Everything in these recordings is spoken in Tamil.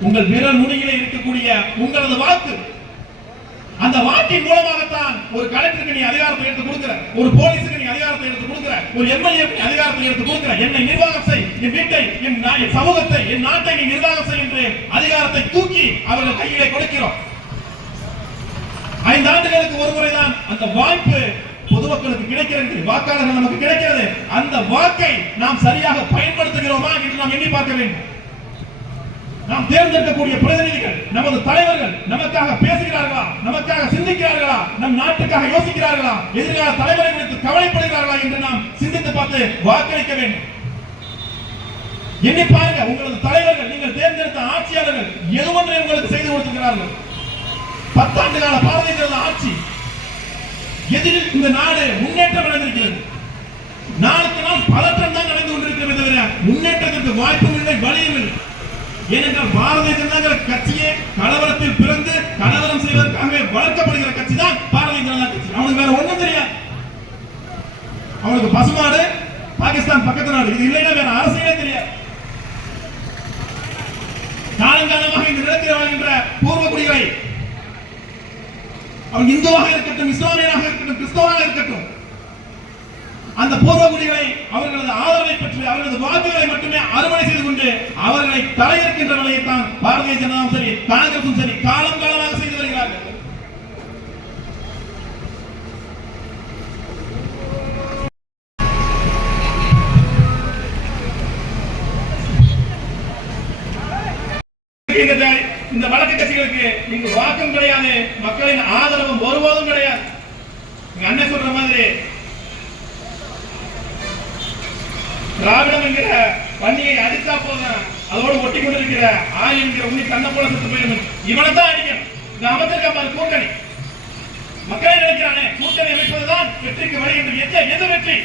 உங்கள் விரல் நுனியிலே இருக்கக்கூடிய உங்களது வாக்கு. அந்த வாக்கின் மூலமாகத்தான் ஒரு கலெக்டருக்கு நீ அதிகாரத்தை எடுத்து கொடுக்கிற ஒரு போலீஸுக்கு நீ அதிகாரத்தை எடுத்து கொடுக்கிற ஒரு எம்எல்ஏ நீ அதிகாரத்தை எடுத்து கொடுக்கிற. என்னை நிர்வாகம் செய் என் வீட்டை என் நா- என் சமூகத்தை என் நாட்டை நீ நிர்வாகம் செய் என்று அதிகாரத்தை தூக்கி அவர்கள் கையிலே கொடுக்கிறோம். ஐந்து ஆண்டுகளுக்கு ஒரு முறைதான் அந்த வாய்ப்பு பொதுமக்களுக்கு கிடைக்கிறது வாக்காளர்கள் நமக்கு கிடைக்கிறது. அந்த வாக்கை நாம் சரியாக பயன்படுத்துகிறோமா என்று நாம் எண்ணி பார்க்க வேண்டும். நாம் தேர்ந்தெடுக்கக்கூடிய பிரதிநிதிகள் நமது தலைவர்கள் நமக்காக பேசுகிறார்களா? நமக்காக சிந்திக்கிறார்களா? நம் நாட்டுக்காக யோசிக்கிறார்களா? எதிர்கால தலைவரை குறித்து கவலைப்படுகிறார்களா என்று நாம் சிந்தித்து பார்த்து வாக்களிக்க வேண்டும். எண்ணி பாருங்க உங்களது தலைவர்கள் நீங்கள் தேர்ந்தெடுத்த ஆட்சியாளர்கள் எது ஒன்றை உங்களுக்கு செய்து கொடுத்திருக்கிறார்கள்? பத்தாண்டு கால பாரதிய ஜனதா ஆட்சி எதிரில் இந்த நாடு முன்னேற்றம் அடைந்திருக்கிறது. நாளுக்கு நாள் பதற்றம் தான் நடந்து கொண்டிருக்கிறது தவிர முன்னேற்றத்திற்கு வாய்ப்பும் இல்லை வழியும் இல்லை. ஏனென்றால் பாரதிய ஜனதா கட்சியே கலவரத்தில் பிறந்து கலவரம் செய்வதற்காக வளர்க்கப்படுகிற கட்சி தான் பாரதிய ஜனதா கட்சி. அவனுக்கு வேற ஒண்ணும் தெரியாது. அவனுக்கு பசுமாடு பாகிஸ்தான் பக்கத்து நாடு. இது இல்லைன்னா வேற அரசியலே தெரியாது. காலங்காலமாக இந்த நிலத்தில் வாழ்கின்ற பூர்வ குடிகளை அவன் இந்துவாக இருக்கட்டும் இஸ்லாமியனாக இருக்கட்டும் கிறிஸ்தவனாக இருக்கட்டும் அந்த பூர்வகுடிகளை அவர்களது ஆதரவை பற்றி அவர்களது வாக்குகளை மட்டுமே அறுவடை செய்து கொண்டு அவர்களை தலையெடுக்கின்ற நிலையைத்தான் பாரதிய ஜனதாவும் சரி காங்கிரசும் சரி காலம் காலமாக செய்து வருகிறார்கள். இந்த இந்த வழக்கு கட்சிகளுக்கு இங்கு வாக்கம் கிடையாது. மக்களின் ஆதரவும் ஒருபோதும் கிடையாது. அண்ணன் சொல்ற மாதிரி திராவிடம் என்கிற பண்டிகை அடித்தா போதும். அதோடு ஒட்டி கொண்டிருக்கிற ஆய் என்கிற உண்மை தன்னை போல செத்து போயிடும். இவனை தான் அடிக்கணும். இந்த அமைச்சிருக்க பாரு கூட்டணி. மக்களை நினைக்கிறானே கூட்டணி அமைப்பதுதான் வெற்றிக்கு வழி என்று எது எது வெற்றி?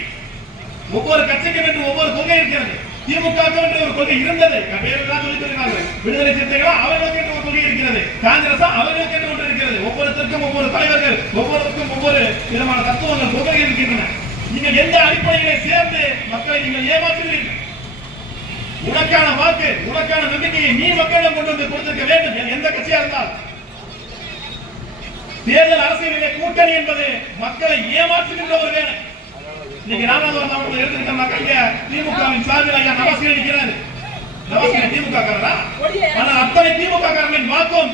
ஒவ்வொரு கட்சிக்கும் என்று ஒவ்வொரு கொள்கை இருக்கிறது. திமுக என்று ஒரு கொள்கை இருந்தது. பேரெல்லாம் சொல்லி இருக்கிறாங்க விடுதலை சிறுத்தைகளா அவர்களுக்கு என்று ஒரு கொள்கை இருக்கிறது. காங்கிரஸ் அவர்களுக்கு என்று ஒன்று இருக்கிறது. ஒவ்வொருத்தருக்கும் ஒவ்வொரு தலைவர்கள் ஒவ்வொருத்தருக்கும் ஒவ்வொரு விதமான தத்துவங்கள் கொள்கை இருக்கின்றன. நீங்கள் எந்த அடிப்படையிலே சேர்ந்து மக்களை நீங்கள் ஏமாற்றுகிறீர்கள் உனக்கான வாக்கு உனக்கான நம்பிக்கையை நீ மக்களிடம் கொண்டு வந்து கொடுத்திருக்க வேண்டும். எந்த கட்சியா இருந்தால் தேர்தல் அரசியலிலே கூட்டணி என்பது மக்களை ஏமாற்றுகின்ற ஒரு வேலை. இன்னைக்கு ராமநாதபுரம் மாவட்டத்தில் எடுத்துக்கிட்டோம்னாக்கா திமுகவின் சார்பில் ஐயா நவாஸ்கர் நிற்கிறாரு நவாஸ்கர் திமுக காரரா ஆனா அத்தனை திமுக காரர்களின் வாக்கும்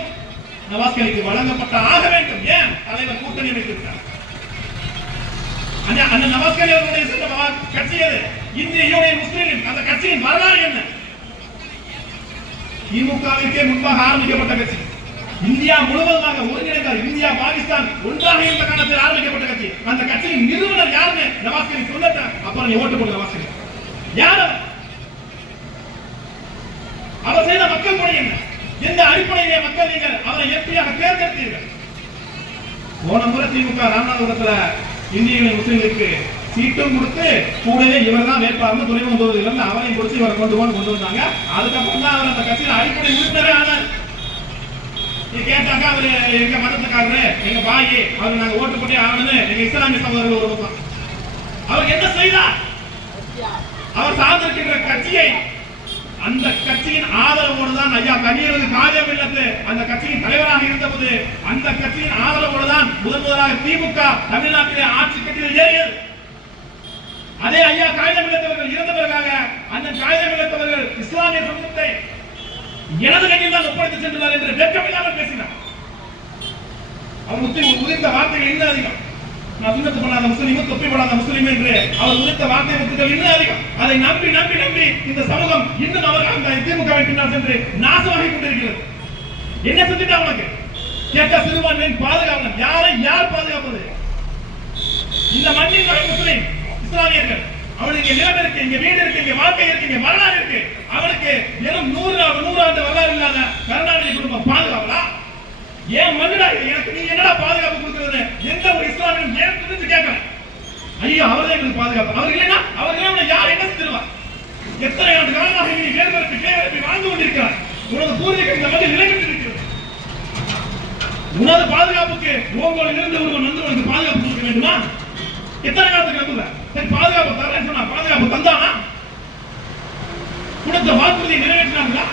நவாஸ்கருக்கு வழங்கப்பட்ட ஆக வேண்டும். ஏன்? தலைவர் கூட்டணி வைத்திருக்கிறார் அந்த அந்த நவாஸ்கர் அவர்களுடைய சொந்த கட்சி எது? இந்திய முஸ்லீம் அந்த கட்சியின் வரலாறு என்ன? திமுகவிற்கே முன்பாக ஆரம்பிக்கப்பட்ட கட்சி. இந்தியா முழுவதுமாக ஒருங்கிணைந்தார். இந்தியா பாகிஸ்தான் ஒன்றாக இருந்த காலத்தில் ஆரம்பிக்கப்பட்ட கட்சி. அந்த கட்சியின் நிறுவனர் யாருன்னு நவாஸ்கரி சொல்லட்ட? அப்புறம் நீ ஓட்டு போடு நவாஸ்கரி யார் அவர்? செய்த மக்கள் பணி என்ன? எந்த அடிப்படையிலே மக்கள் நீங்கள் அவரை எப்படியாக தேர்ந்தெடுத்தீர்கள்? போன முறை திமுக ராமநாதபுரத்துல இந்திய முஸ்லீம்களுக்கு சீட்டும் கொடுத்து கூடவே இவர் தான் வேட்பாளர் துறைமுகம் தொகுதியிலிருந்து அவரையும் கொடுத்து இவரை கொண்டு போன கொண்டு வந்தாங்க. அதுக்கப்புறம் தான் அவர் அந்த கட்சியில் அடிப்படை உறுப்பினரே ஆனார். நீ கேட்டாக்கா அவரு எங்க மதத்துக்காரரு எங்க பாயி அவர் நாங்க ஓட்டு போட்டே ஆகணும்னு எங்க இஸ்லாமிய சகோதரர்கள் ஒரு பக்கம் அவர் என்ன செய்தார்? அவர் சார்ந்திருக்கின்ற கட்சியை அந்த கட்சியின் ஆதரவோடு தான் ஐயா கண்ணீரது காரியம் இல்லத்து அந்த கட்சியின் தலைவராக இருந்தபோது அந்த கட்சியின் ஆதரவோடு தான் முதன் முதலாக திமுக தமிழ்நாட்டிலே ஆட்சி கட்சியில் ஏறியது. அதே ஐயா காகிதம் இழந்தவர்கள் இறந்த பிறகாக அந்த காகிதம் இழந்தவர்கள் இஸ்லாமிய சமூகத்தை எனது கையில் தான் ஒப்படைத்து சென்றார் என்று வெட்கமில்லாமல் பேசினார். அவர் முத்தி வார்த்தைகள் இன்னும் அதிகம். நான் பண்ணாத முஸ்லீமும் தொப்பி பண்ணாத முஸ்லீம் என்று அவர் உதிர்த்த வார்த்தை முத்துக்கள் இன்னும் அதிகம். அதை நம்பி நம்பி நம்பி இந்த சமூகம் இன்னும் அவர் அந்த திமுக பின்னால் சென்று நாசமாகி கொண்டிருக்கிறது. என்ன செஞ்சுட்டா உனக்கு? கேட்ட சிறுபான்மையின் பாதுகாவலன். யாரை யார் பாதுகாப்பது? இந்த மண்ணின் மகன் முஸ்லீம் இஸ்லாமியர்கள். அவனுக்கு நிலம் இருக்கு இங்க வீடு இருக்கு இங்க வாழ்க்கை இருக்கு இங்க வரலாறு இருக்கு. அவனுக்கு வெறும் நூறு ஆண்டு நூறு ஆண்டு வரலாறு இல்லாத கருணாநிதி குடும்பம் பாதுகாப்பலா ஏன் மண்ணுடா எனக்கு நீ என்னடா பாதுகாப்பு கொடுக்கறது எந்த ஒரு இஸ்லாமியும் ஏன் தெரிஞ்சு கேட்கறேன் ஐயோ அவர் தான் எங்களுக்கு பாதுகாப்பு அவர் இல்லைன்னா அவர் இல்லைன்னா யார் என்ன செஞ்சிருவார் எத்தனை ஆண்டு காலமாக நீ வேறுபடுத்தி வேறுபடுத்தி வாழ்ந்து கொண்டிருக்கிறார்? உனது பூர்வீகம் இந்த மண்ணில் நிலைநின்று உனது பாதுகாப்புக்கு உங்களில் இருந்து ஒருவன் வந்து உனக்கு பாதுகாப்பு கொடுக்க வேண்டுமா? எத்தனை காலத்துக்கு நம்புல சரி பாதுகாப்பு தரேன் சொன்னா பாதுகாப்பு தந்தானா? கொடுத்த வாக்குறுதியை நிறைவேற்றினாங்களா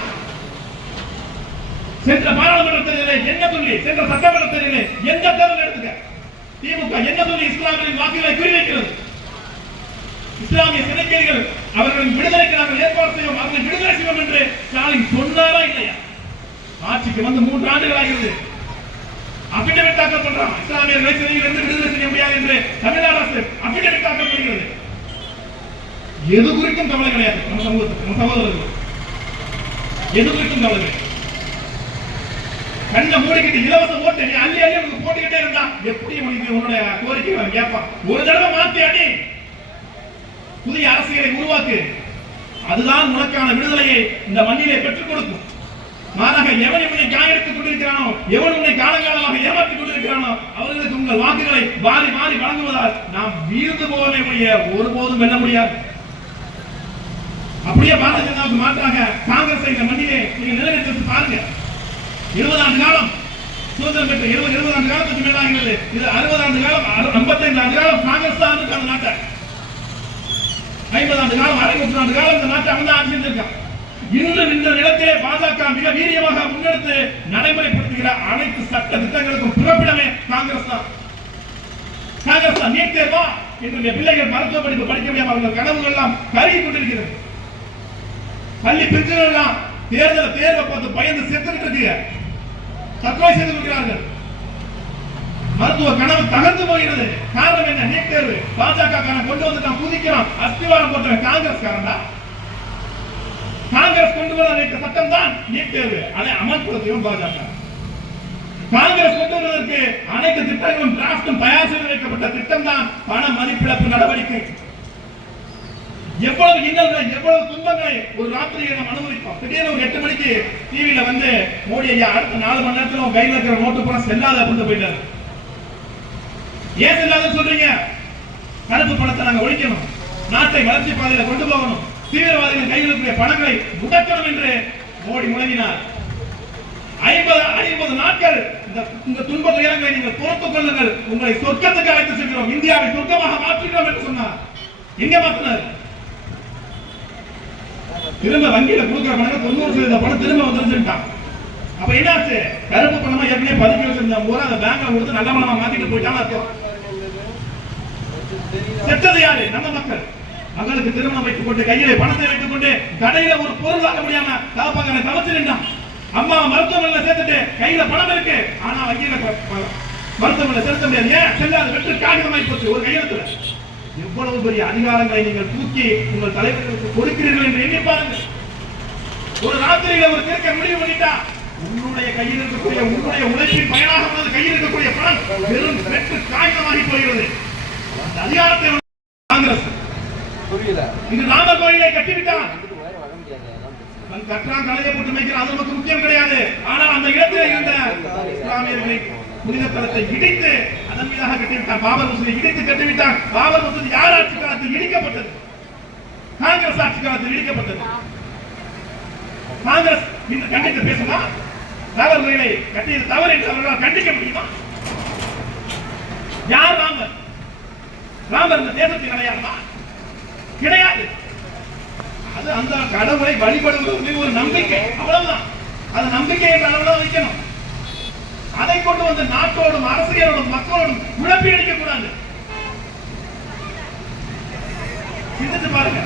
சென்ற பாராளுமன்ற தேர்தலில் என்ன சொல்லி சென்ற சட்டமன்ற தேர்தலில் எந்த தேர்தல் எடுத்துக்க? திமுக என்ன சொல்லி இஸ்லாமியர்களின் வாக்குகளை குறிவைக்கிறது? இஸ்லாமிய சிறைக்கைதிகள் அவர்களின் விடுதலைக்கு நாங்கள் ஏற்பாடு செய்வோம் அவர்களை விடுதலை செய்வோம் என்று ஸ்டாலின் சொன்னாரா இல்லையா? ஆட்சிக்கு வந்து மூன்று ஆண்டுகள் ஆகிறது. அபிடவிட் தாக்கல் பண்றான். இஸ்லாமியர்களை சிறையில் இருந்து விடுதலை செய்ய முடியாது என்று தமிழ்நாடு அரசு அபிடவிட் தாக்கல் பண்ணுகிறது. எது குறித்தும் கவலை கிடையாது. நம்ம சமூகத்துக்கு நம்ம சகோதரர்கள் எது குறித்தும் கவலை கிடையாது. கண்ணை மூடிக்கிட்டு இலவச ஓட்டு நீ அள்ளி அள்ளி உனக்கு போட்டுக்கிட்டே இருந்தா. எப்படி உனக்கு உன்னுடைய கோரிக்கை அவன் கேட்பான் ஒரு தடவை மாத்தி அடி. புதிய அரசியலை உருவாக்கு. அதுதான் உனக்கான விடுதலையை இந்த மண்ணிலே பெற்றுக் கொடுக்கும். மாறாக எவன் இவனை காயெடுத்துக் கொண்டிருக்கிறானோ எவன் உன்னை காலங்காலமாக ஏமாற்றிக் கொண்டிருக்கிறானோ அவர்களுக்கு உங்கள் வாக்குகளை மாறி மாறி வழங்குவதால் நாம் வீழ்ந்து போவதை ஒழிய ஒருபோதும் வெல்ல முடியாது. அப்படியே பாரதிய ஜனதாவுக்கு மாற்றாக காங்கிரஸ் இந்த மண்ணிலே நீங்க நிலைநிறுத்தி பாருங்க. இருபது ஆண்டு காலம். சுதந்திரம் பெற்ற இருபது இருபது ஆண்டு காலத்துக்கு மேலாகிறது. இது அறுபது ஆண்டு காலம் ஐம்பத்தைந்து ஆண்டு காலம் காங்கிரஸ் தான் இருக்காங்க நாட்டை. ஐம்பது ஆண்டு காலம் அரை நூற்றாண்டு காலம் இந்த நாட்டை அவன் தான் ஆட்சி செஞ்சிருக்கான் இன்று இந்த நிலத்திலே பாஜக மிக வீரியமாக முன்னெடுத்து நடைமுறைப்படுத்துகிற அனைத்து சட்ட திட்டங்களுக்கும் பிறப்பிடமே காங்கிரஸ் தான். காங்கிரஸ் தான். நீட் தேர்வா இன்றைய பிள்ளைகள் மருத்துவ படிப்பு படிக்க முடியாம அவர்கள் கனவுகள் எல்லாம் கருகி கொண்டிருக்கிறது. பள்ளி பிரிச்சுகள் எல்லாம் தேர்தல் தேர்வை பார்த்து பயந்து செத்துக்கிட்டு இருக்குங்க. தற்கொலை செய்து கொள்கிறார்கள். மருத்துவ கனவு தகர்ந்து போகிறது. காரணம் என்ன? நீட் தேர்வு. பாஜக கொண்டு வந்துட்டான் குதிக்கிறான். அஸ்திவாரம் போட்ட காங்கிரஸ் காரன்டா காங்கிரஸ் கொண்டு வர நினைத்த சட்டம் தான் நீட் தேர்வு. அதை அமல்படுத்தியும் பாஜக. காங்கிரஸ் கொண்டு வருவதற்கு அனைத்து திட்டங்களும் டிராப்டும் தயார் செய்து வைக்கப்பட்ட திட்டம் தான் பண மதிப்பிழப்பு நடவடிக்கை. எவ்வளவு இன்னல்கள் எவ்வளவு துன்பங்கள் ஒரு ராத்திரியை நம்ம அனுபவிப்போம். திடீர்னு ஒரு எட்டு மணிக்கு டிவியில வந்து மோடி ஐயா அடுத்த நாலு மணி நேரத்துல உங்க கையில இருக்கிற நோட்டு பூரா செல்லாத அப்படின்னு போயிட்டாரு. ஏன் செல்லாதுன்னு சொல்றீங்க? கருப்பு பணத்தை நாங்க ஒழிக்கணும். நாட்டை வளர்ச்சி பாதையில கொண்டு போகணும். தீவிரவாதிகள் கையில் இருக்கிற பணங்களை முடக்கணும் என்று மோடி முழங்கினார். ஐம்பது ஐம்பது நாட்கள் இந்த இந்த துன்ப துயரங்களை நீங்கள் பொறுத்துக் கொள்ளுங்கள். உங்களை சொர்க்கத்துக்கு அழைத்து செல்கிறோம். இந்தியாவை சொர்க்கமாக மாற்றுகிறோம் என்று சொன்னார். எங்க மாற்றினார் திரும்ப வங்கியில கொடுக்குற பணம் தொண்ணூறு சதவீத பணம் திரும்ப வந்துருச்சுட்டான் அப்ப என்னாச்சு? கருப்பு பணமா ஏற்கனவே பதுக்கி வச்சிருந்த போது அந்த பேங்க்ல கொடுத்து நல்ல பணமா மாத்திட்டு போயிட்டாங்க அர்த்தம். செத்தது யாரு? நம்ம மக்கள். மகளுக்கு திருமணம் வைத்துக் கொண்டு கையில பணத்தை வைத்துக் கொண்டு கடையில ஒரு பொருள் வாங்க முடியாம தாப்பாங்க தவச்சு நின்றான். அம்மா மருத்துவமனையில சேர்த்துட்டு கையில பணம் இருக்கு. ஆனா வங்கியில மருத்துவமனையில செலுத்த முடியாது. ஏன்? செல்லாது வெற்று காகிதமாய் போச்சு ஒரு கையெழுத்துல. எவ்வளவு பெரிய அதிகாரங்களை நீங்கள் தூக்கி உங்கள் தலைவர்களுக்கு கொடுக்கிறீர்கள் என்று எண்ணி பாருங்கள். ஒரு ராத்திரியில ஒரு திருக்க முடிவு பண்ணிட்டா உன்னுடைய கையில் இருக்கக்கூடிய உன்னுடைய உழைப்பின் பயனாக உள்ளது கையில் இருக்கக்கூடிய பணம் வெறும் வெற்று காகிதமாகி போகிறது. அந்த அதிகாரத்தை காங்கிரஸ் புரியல. இன்று ராமர் கோயிலை கட்டிவிட்டான். அவன் கற்றான் கலையை போட்டு மேய்க்கிறான் அது நமக்கு முக்கியம் கிடையாது. ஆனால் அந்த இடத்தில் இருந்த இஸ்லாமியர்களை புனித தலத்தை இடித்து அதன் மீதாக கட்டிவிட்டான் பாபர் மசூதி இடித்து கட்டிவிட்டார் பாபர் மசூதி யார் ஆட்சி காலத்தில் இடிக்கப்பட்டது? காங்கிரஸ் ஆட்சி காலத்தில் இடிக்கப்பட்டது. காங்கிரஸ் இன்று கண்டித்து பேசுமா? ராமர் கோயிலை கட்டியது தவறு என்று அவர்களால் கண்டிக்க முடியுமா? யார் ராமர்? ராமர் இந்த தேசத்தின் அடையாளமா கிடையாது. அது அந்த கடவுளை வழிபடுவது ஒரு நம்பிக்கை. அவ்வளவுதான். அது நம்பிக்கை என்ற அளவுல வைக்கணும். அதை கொண்டு வந்து நாட்டோடும் அரசியலோடும் மக்களோடும் குழப்பி அடிக்க கூடாது. சிந்திச்சு பாருங்க.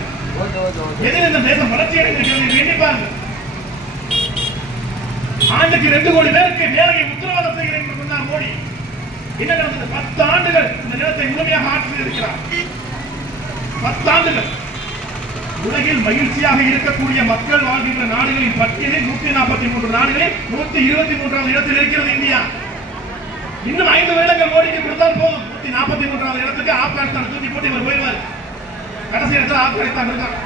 எதில் இந்த தேசம் வளர்ச்சி அடைந்திருக்கிறது எண்ணி பாருங்க. ஆண்டுக்கு ரெண்டு கோடி பேருக்கு வேலையை உத்தரவாதம் செய்கிறேன் என்று சொன்னார் மோடி. என்ன நடந்தது? பத்து ஆண்டுகள் இந்த நிலத்தை முழுமையாக ஆட்சி செய்திருக்கிறார் பத்து ஆண்டுகள் உலகில் மகிழ்ச்சியாக இருக்கக்கூடிய மக்கள் வாழ்கின்ற நாடுகளின் பட்டியலில் நூத்தி நாற்பத்தி மூன்று நாடுகளில் நூத்தி இருபத்தி மூன்றாவது இடத்தில் இருக்கிறது இந்தியா. இன்னும் ஐந்து வருடங்கள் மோடிக்கு கொடுத்தால் போதும். நூத்தி நாற்பத்தி மூன்றாவது இடத்துக்கு ஆப்கானிஸ்தான் தூக்கி போட்டு இவர் போயிடுவார். கடைசி இடத்துல ஆப்கானிஸ்தான் இருக்கார்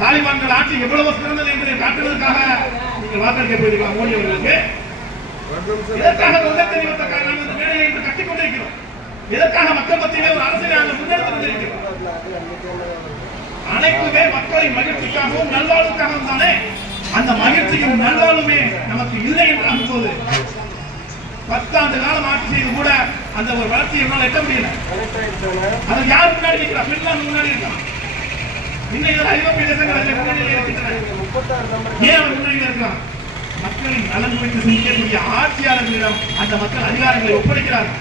தாலிபான்கள் ஆட்சி எவ்வளவு சிறந்தது என்பதை காட்டுவதற்காக நீங்கள் வாக்களிக்க போயிருக்கலாம் மோடி அவர்களுக்கு. இதற்காக தொழிற்சங்க நாம் இந்த மேடையை இன்று கட்டிக் கொண்டிருக்கிறோம் இதற்காக மக்கள் மத்தியிலே ஒரு அரசியலை நாங்கள் முன்னெடுத்து கொண்டிருக்கிறோம்? அனைத்துமே மக்களின் மகிழ்ச்சிக்காகவும் நல்வாழ்வுக்காகவும் தானே? அந்த மகிழ்ச்சியும் நல்வாழ்வுமே நமக்கு இல்லை என்று போது பத்தாண்டு காலம் ஆட்சி செய்து கூட அந்த ஒரு வளர்ச்சியை என்னால் எட்ட முடியல. அது யார் முன்னாடி நிற்கிறா பின்லாந்து முன்னாடி இருக்கான் இன்னைக்கு ஐரோப்பிய தேசங்கள் முன்னணியில் இருக்கின்றன ஏன் அவன் முன்னணியில் இருக்கான் மக்களின் நலன் குறித்து சிந்திக்கக்கூடிய ஆட்சியாளர்களிடம் அந்த மக்கள் அதிகாரங்களை ஒப்படைக்கிறார்கள்.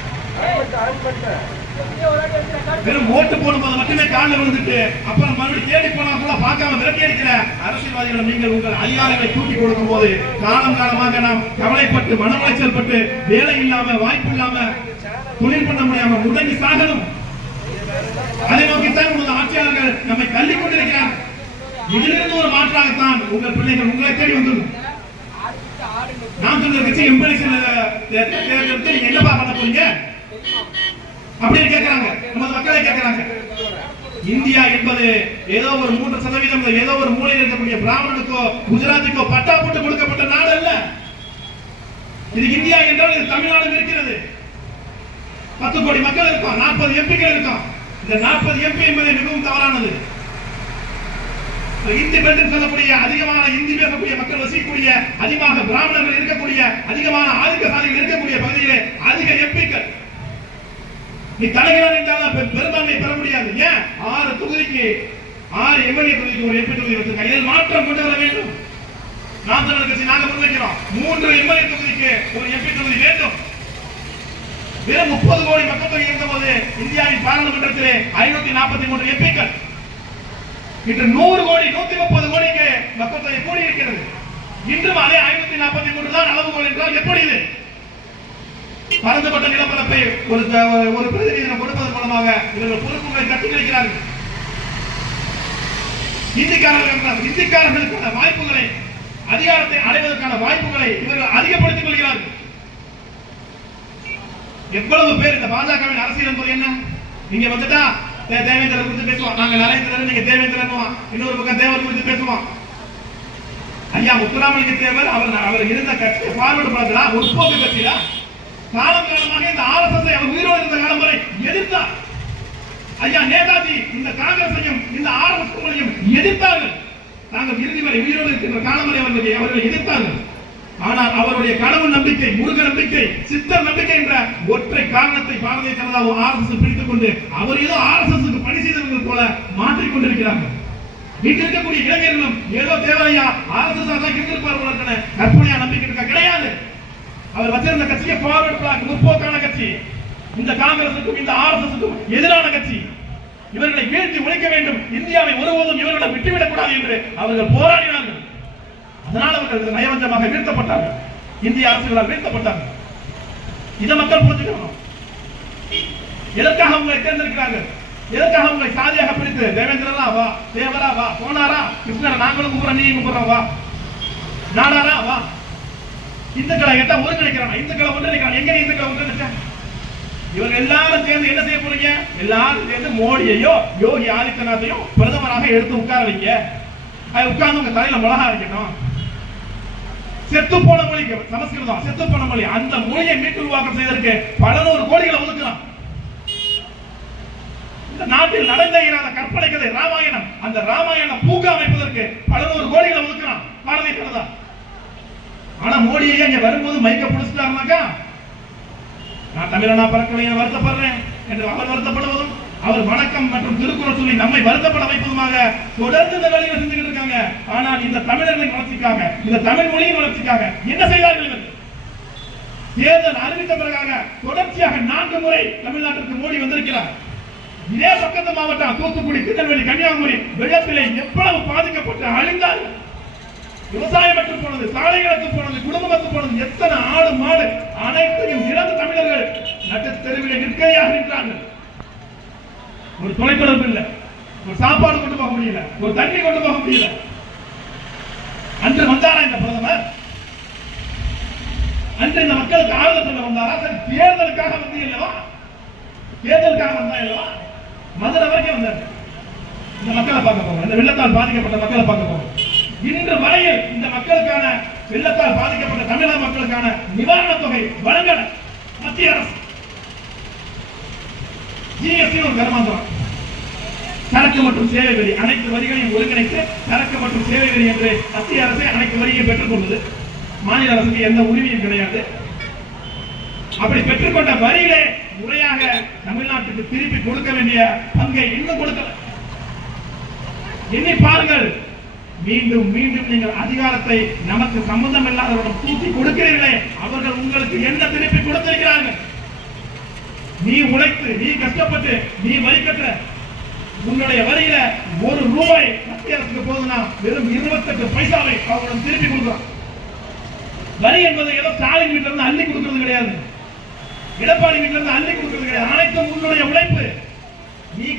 வெறும் ஓட்டு போடும்போது மட்டுமே காலில் விழுந்துட்டு அப்புறம் மறுபடியும் தேடி போனா கூட பார்க்காம விரட்டி அடிக்கிற அரசியல்வாதிகளை நீங்கள் உங்கள் அதிகாரங்களை தூக்கி கொடுக்கும் போது காலம் காலமாக நாம் கவலைப்பட்டு மன உளைச்சல் பட்டு வேலை இல்லாம வாய்ப்பு இல்லாம தொழில் பண்ண முடியாம முடங்கி சாகணும். அதை நோக்கித்தான் உங்கள் ஆட்சியாளர்கள் நம்மை தள்ளி கொண்டிருக்கிறார். இதிலிருந்து ஒரு மாற்றாகத்தான் உங்கள் பிள்ளைகள் உங்களை தேடி வந்துடும் நான் தமிழர் கட்சி எம்பெலிசில் தேர்ந்தெடுத்து நீங்க என்னப்பா பண்ண போறீங்க? அப்படின்னு கேட்கிறாங்க நமது மக்களை கேட்கிறாங்க இந்தியா என்பது ஏதோ ஒரு மூன்று சதவீதம் ஏதோ ஒரு மூலையில் இருக்கக்கூடிய பிராமணனுக்கோ குஜராத்துக்கோ பட்டா போட்டு கொடுக்கப்பட்ட நாடு அல்ல. இது இந்தியா என்றால் இது தமிழ்நாடு இருக்கிறது. பத்து கோடி மக்கள் இருக்கும் நாற்பது எம்பிக்கள் இருக்கும் இந்த நாற்பது எம்பி என்பது மிகவும் தவறானது. இந்தி பெண்கள் சொல்லக்கூடிய அதிகமான இந்தி பேசக்கூடிய மக்கள் வசிக்கக்கூடிய அதிகமாக பிராமணர்கள் இருக்கக்கூடிய அதிகமான ஆதிக்க சாதிகள் இருக்கக்கூடிய பகுதியிலே அதிக எம்பிக்கள். நீ தலைகிறார் என்றால் பெ- பெரும்பான்மை பெற முடியாது. ஏன்? ஆறு தொகுதிக்கு ஆறு எம்எல்ஏ தொகுதிக்கு ஒரு எம்பி தொகுதி வச்சிருக்காங்க. இதில் மாற்றம் கொண்டு வர வேண்டும். நாம் தமிழர் கட்சி நாங்க முன்வைக்கிறோம். மூன்று எம்எல்ஏ தொகுதிக்கு ஒரு எம்பி தொகுதி வேண்டும். வெறும் முப்பது கோடி மக்கள் தொகை இருந்தபோது இந்தியாவின் பாராளுமன்றத்திலே ஐநூத்தி நாற்பத்தி மூன்று எம்பிக்கள். இன்று நூறு கோடி நூத்தி முப்பது கோடிக்கு மக்கள் தொகை கூடியிருக்கிறது. இன்றும் அதே ஐநூத்தி நாற்பத்தி மூன்று தான் அளவுகோல் என்றால் எப்படி இது? பரந்துபட்ட நிலப்பரப்பை ஒரு ஒரு பிரதிநிதியிடம் கொடுப்பதன் மூலமாக இவர்கள் பொறுப்புகளை தட்டி கழிக்கிறார்கள். இந்திக்காரர்கள் இந்திக்காரர்களுக்கான வாய்ப்புகளை அதிகாரத்தை அடைவதற்கான வாய்ப்புகளை இவர்கள் அதிகப்படுத்திக் கொள்கிறார்கள். எவ்வளவு பேர் இந்த பாஜகவின் அரசியல் என்பது என்ன? நீங்க வந்துட்டா தே- குறித்து பேசுவோம் நாங்க நரேந்திரன் நீங்க தேவேந்திரன் இன்னொரு பக்கம் தேவர் குறித்து பேசுவோம் ஐயா முத்துராமலிங்க தேவர் அவர் அவர் இருந்த கட்சி பார்வர்டு பண்ணா முற்போக்கு கட்சியா காலம் காலமாக இந்த ஆர்எஸ்எஸ் அவர் உயிரோடு இருந்த காலம் வரை எதிர்த்தார். ஐயா நேதாஜி இந்த காங்கிரஸையும் இந்த ஆர்எஸ்எஸ் எதிர்த்தார்கள். நாங்கள் இறுதி வரை உயிரோடு இருக்கின்ற காலம் வரை அவர்களை அவர்களை எதிர்த்தார்கள். ஆனால் அவருடைய கடவுள் நம்பிக்கை முருக நம்பிக்கை சித்தர் நம்பிக்கை என்ற ஒற்றை காரணத்தை பாரதிய ஜனதா ஆர்எஸ்எஸ் பிடித்துக் கொண்டு அவர் ஏதோ ஆர்எஸ்எஸ் பணி செய்தவர்கள் போல மாற்றிக் கொண்டிருக்கிறார்கள். வீட்டில் இருக்கக்கூடிய இளைஞர்களும் ஏதோ தேவையா? ஆர்எஸ்எஸ் அதான் இருந்திருப்பார் கற்பனையா நம்பிக்கை இருக்கா? கிடையாது. அவர் வச்சிருந்த கட்சியை ஃபார்வர்ட் பிளாக் முற்போக்கான கட்சி இந்த காங்கிரசுக்கும் இந்த ஆர்எஸ்எஸ்க்கும் எதிரான கட்சி. இவர்களை வீழ்த்தி உழைக்க வேண்டும். இந்தியாவை ஒருபோதும் இவர்களை விட்டுவிடக் கூடாது என்று அவர்கள் போராடினார்கள். அதனால் அவர்கள் நயவஞ்சமாக வீழ்த்தப்பட்டார்கள். இந்திய அரசுகளால் வீழ்த்தப்பட்டார்கள். இதை மக்கள் புரிஞ்சுக்கணும். எதற்காக உங்களை தேர்ந்தெடுக்கிறார்கள்? எதற்காக உங்களை சாதியாக பிரித்து தேவேந்திரனா வா தேவரா வா போனாரா கிருஷ்ணரா நாங்களும் கும்பிடுறோம் நீ கும்பிடுறோம் வா. நாடாரா வா. இந்துக்களை கேட்டா ஒருங்கிணைக்கிறாங்க இந்துக்களை ஒன்றிணைக்கிறாங்க எங்க இந்துக்களை ஒன்றிணைச்ச? இவங்க எல்லாரும் சேர்ந்து என்ன செய்ய போறீங்க? எல்லாரும் சேர்ந்து மோடியையோ யோகி ஆதித்யநாத்தையும் பிரதமராக எடுத்து உட்கார வைங்க. அது உட்கார்ந்து உங்க தலையில மிளகா அரைக்கணும் செத்து போன மொழிக்கு சமஸ்கிருதம் செத்து போன மொழி. அந்த மொழியை மீட்டு உருவாக்கம் செய்வதற்கு பல நூறு கோடிகளை ஒதுக்கலாம் இந்த நாட்டில் நடந்த இராத கற்பனை கதை ராமாயணம். அந்த ராமாயணம் பூங்கா அமைப்பதற்கு பல நூறு கோடிகளை ஒதுக்கலாம் பாரதிய ஜனதா. ஆனா மோடியை இங்க வரும்போது மைக்க பிடிச்சிட்டாருனாக்கா நான் தமிழனா பறக்கலையா வருத்தப்படுறேன் என்று அவர் வருத்தப்படுவதும் அவர் வணக்கம் மற்றும் திருக்குறள் சொல்லி நம்மை வருத்தப்பட வைப்பதுமாக தொடர்ந்து இந்த வேலைகளை செஞ்சுக்கிட்டு இருக்காங்க. ஆனால் இந்த தமிழர்களின் வளர்ச்சிக்காக இந்த தமிழ் மொழியின் வளர்ச்சிக்காக என்ன செய்தார்கள் இவர்கள்? தேர்தல் அறிவித்த பிறகாக தொடர்ச்சியாக நான்கு முறை தமிழ்நாட்டிற்கு மோடி வந்திருக்கிறார். இதே பக்கத்து மாவட்டம் தூத்துக்குடி திருநெல்வேலி கன்னியாகுமரி வெள்ளத்திலே எவ்வளவு பாதிக்கப்பட்டு அழிந்தார்கள்? விவசாயம் அற்று போனது சாலைகளுக்கு போனது குடும்பத்துக்கு போனது எத்தனை ஆடு மாடு அனைத்தையும் இழந்த தமிழர்கள் நட்டு தெருவிலே நிற்கையாக நின்றார்கள். ஒரு தொலைத்தொடர்பு இல்லை ஒரு சாப்பாடு கொண்டு போக முடியல ஒரு தண்ணி கொண்டு போக முடியல. அன்று வந்தாரா இந்த பிரதமர்? அன்று இந்த மக்களுக்கு ஆறுதல் சொல்ல வந்தாரா? சரி தேர்தலுக்காக வந்து இல்லவா தேர்தலுக்காக வந்தா இல்லவா மதுரை வரைக்கும் வந்தார். இந்த மக்களை பார்க்க போவோம் இந்த வெள்ளத்தால் பாதிக்கப்பட்ட மக்களை பார்க்க போவோம் இன்று வரையில் இந்த மக்களுக்கான வெள்ளத்தால் பாதிக்கப்பட்ட தமிழக மக்களுக்கான நிவாரணத் தொகை வழங்கல மத்திய அரசு. ஜிஎஸ்டி ஒரு கருமாந்திரம். சரக்கு மற்றும் சேவை வரி அனைத்து வரிகளையும் ஒருங்கிணைத்து சரக்கு மற்றும் சேவை வரி என்று மத்திய அரசு அனைத்து வரியை பெற்றுக்கொண்டது மாநில அரசுக்கு எந்த உரிமையும் கிடையாது. அப்படி பெற்றுக்கொண்ட வரியிலே முறையாக தமிழ்நாட்டுக்கு திருப்பி கொடுக்க வேண்டிய பங்கை இன்னும் கொடுக்கல. எண்ணி பாருங்கள். மீண்டும் மீண்டும் நீங்கள் அதிகாரத்தை நமக்கு சம்பந்தம் இல்லாதவரிடம் தூக்கி கொடுக்கிறீர்களே அவர்கள் உங்களுக்கு என்ன திருப்பி கொடுத்திருக்கிறார்கள்? நீ உழைத்து நீ கஷ்டப்பட்டு நீ வரி கட்டுற. உன்னுடைய வரியில ஒரு ரூபாய் மத்திய அரசுக்கு போகுதுன்னா வெறும் இருபத்தெட்டு பைசாவை அவங்களிடம் திருப்பி கொடுக்குறான் வரி என்பது ஏதோ ஸ்டாலின் வீட்டுல இருந்து அள்ளி கொடுக்கறது கிடையாது. எடப்பாடி வீட்டுல இருந்து அள்ளி கொடுக்கிறது கிடையாது. அனைத்தும் உன்னுடைய உழைப்பு.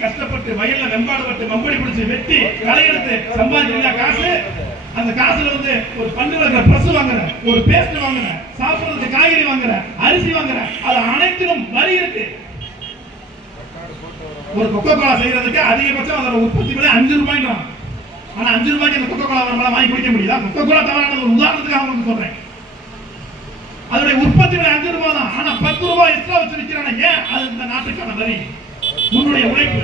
கஷ்டப்பட்டு வயல்ல வெம்பாடுபட்டு மம்படி பிடிச்சு வெட்டி களையெடுத்து சம்பாதிக்கிறீங்க காசு அந்த காசுல வந்து ஒரு பல்லு வாங்குற பிரஸ் வாங்குற ஒரு பேஸ்ட் வாங்குற சாப்பிடுறதுக்கு காய்கறி வாங்குற அரிசி வாங்குற அது அனைத்திலும் வரி இருக்கு. ஒரு கொக்கோ கோலா செய்யறதுக்கு அதிகபட்சம் அதோட உற்பத்தி விலை அஞ்சு ரூபாய்ன்றான். ஆனா அஞ்சு ரூபாய்க்கு அந்த கொக்கோ கோலா நம்மளால வாங்கி குடிக்க முடியுதா? கொக்கோ கோலா தவறானது. ஒரு உதாரணத்துக்காக உங்களுக்கு சொல்றேன். அதோடைய உற்பத்தி விலை அஞ்சு ரூபாய் தான் ஆனா பத்து ரூபாய் எக்ஸ்ட்ரா வச்சு விற்கிறான. ஏன்? அது இந்த நாட்டுக்கான வரி. உன்னுடைய உழைப்பு.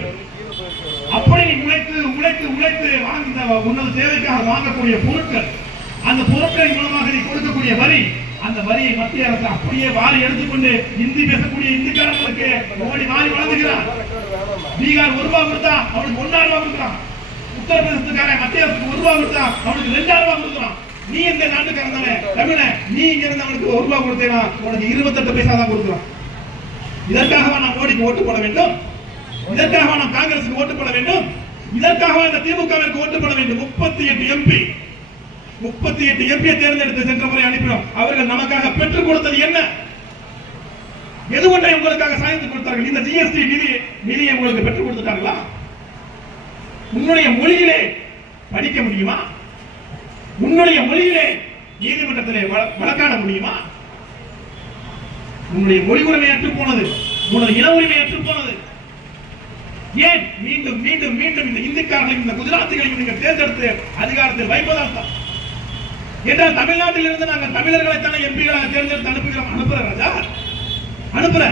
அப்படி உழைத்து உழைத்து உழைத்து வாங்க உன்னது தேவைக்காக வாங்கக்கூடிய பொருட்கள் அந்த பொருட்களின் மூலமாக நீ கொடுக்கக்கூடிய வரி அந்த வரியை மத்திய அரசு அப்படியே வாரி எடுத்துக்கொண்டு இந்தி பேசக்கூடிய இந்திக்காரங்களுக்கு மோடி வாரி வழங்குகிறார். பீகார் ஒரு ரூபா கொடுத்தா அவனுக்கு ஒன்னாயிரம் ரூபாய் கொடுக்குறான். உத்தரப்பிரதேசத்துக்காரன் மத்திய அரசுக்கு ஒரு ரூபா கொடுத்தா அவனுக்கு ரெண்டாயிரம் ரூபாய் கொடுக்குறான். நீ இந்த நாட்டுக்காரன் தானே? தமிழ நீ இங்க இருந்து அவனுக்கு ஒரு ரூபாய் கொடுத்தேனா? உனக்கு இருபத்தெட்டு பைசா தான் கொடுக்குறான். இதற்காகவா நான் மோடிக்கு ஓட்டு போட வேண்டும்? இதற்காக நாம் காங்கிரசுக்கு ஓட்டு போட வேண்டும். இதற்காக இந்த திமுகவிற்கு ஓட்டு போட வேண்டும். முப்பத்தி எட்டு எம்பி முப்பத்தி எட்டு எம்பியை தேர்ந்தெடுத்து சென்ற முறை அனுப்பினோம். அவர்கள் நமக்காக பெற்றுக் கொடுத்தது என்ன? எது ஒன்றை உங்களுக்காக சாய்ந்து கொடுத்தார்கள்? இந்த ஜிஎஸ்டி நிதி நிதியை உங்களுக்கு பெற்றுக் கொடுத்துட்டாங்களா உன்னுடைய மொழியிலே படிக்க முடியுமா? உன்னுடைய மொழியிலே நீதிமன்றத்திலே வழக்காட முடியுமா? உன்னுடைய மொழி உரிமை அற்று போனது. உன்னுடைய இன உரிமை அற்று போனது. ஏன் மீண்டும் மீண்டும் மீண்டும் இந்த இந்துக்காரர்களையும் இந்த குஜராத்திகளையும் நீங்கள் தேர்ந்தெடுத்து அதிகாரத்தில் வைப்பதால் தான்? என்றால் தமிழ்நாட்டில் இருந்து நாங்கள் தமிழர்களை தானே எம்பிகளாக தேர்ந்தெடுத்து அனுப்புகிறோம். அனுப்புற ராஜா? அனுப்புற.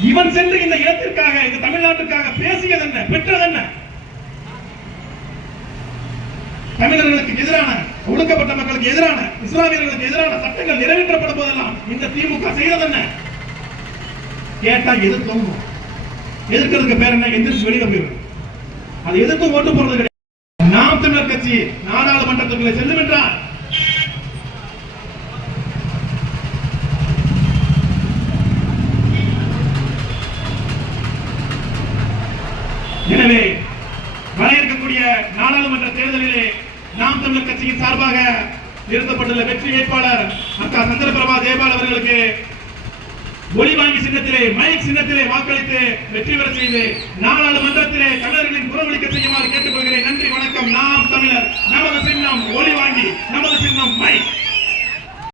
இவன் சென்று இந்த இனத்திற்காக இந்த தமிழ்நாட்டுக்காக பேசியது என்ன? பெற்றது என்ன? தமிழர்களுக்கு எதிரான ஒடுக்கப்பட்ட மக்களுக்கு எதிரான இஸ்லாமியர்களுக்கு எதிரான சட்டங்கள் நிறைவேற்றப்படும் போதெல்லாம் இந்த திமுக செய்தது என்ன? கேட்டா எது தோணும் எதிர்க்கிறதுக்கு பேர் என்ன? எந்திரிச்சு வெளியில போயிடும் அது எதிர்த்து ஓட்டு போறது கிடையாது. நாம் தமிழர் கட்சி நாடாளுமன்றத்துக்குள்ளே செல்லும் என்றால் எனவே வர இருக்கக்கூடிய நாடாளுமன்ற தேர்தலிலே நாம் தமிழர் கட்சியின் சார்பாக நிறுத்தப்பட்டுள்ள வெற்றி வேட்பாளர் அக்கா சந்திரபிரபா ஜெயபால் அவர்களுக்கு ஒளிவாங்கி சின்னத்திலே மைக் சின்னத்திலே வாக்களித்து வெற்றி பெற செய்து நாடாளுமன்றத்திலே தமிழர்களின் குரவழிக்க செய்யுமாறு கேட்டுக்கொள்கிறேன். நன்றி வணக்கம். நாம் தமிழர். நமது சின்னம் ஒளிவாங்கி நமது சின்னம் மைக்.